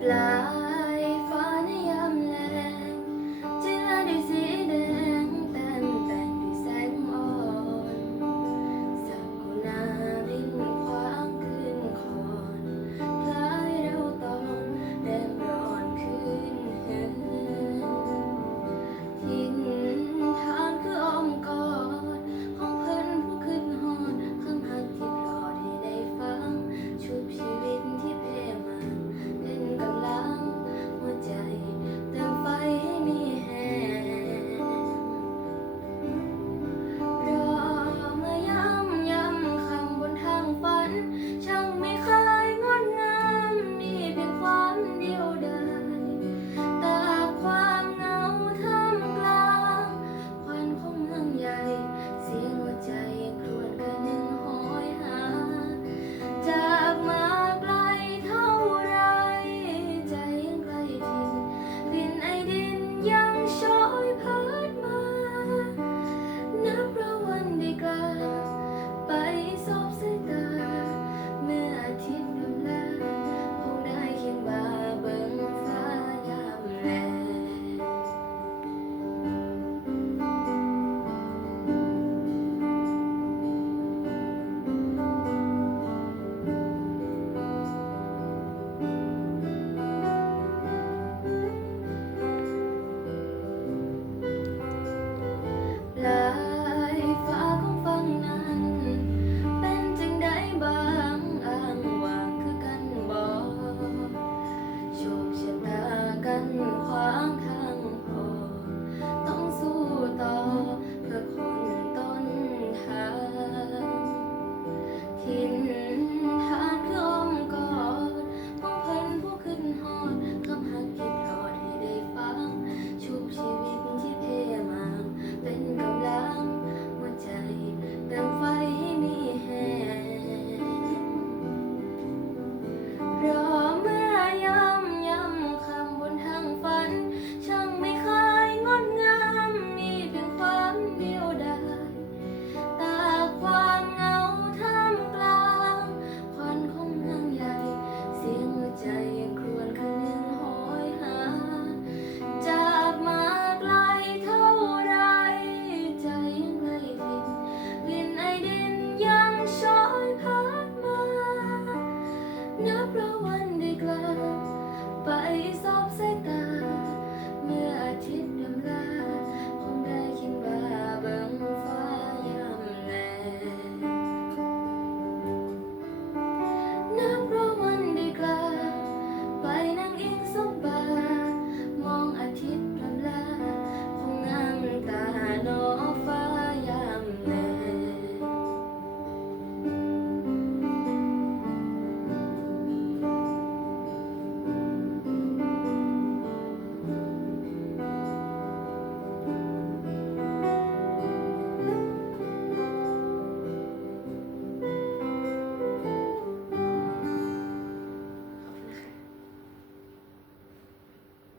lá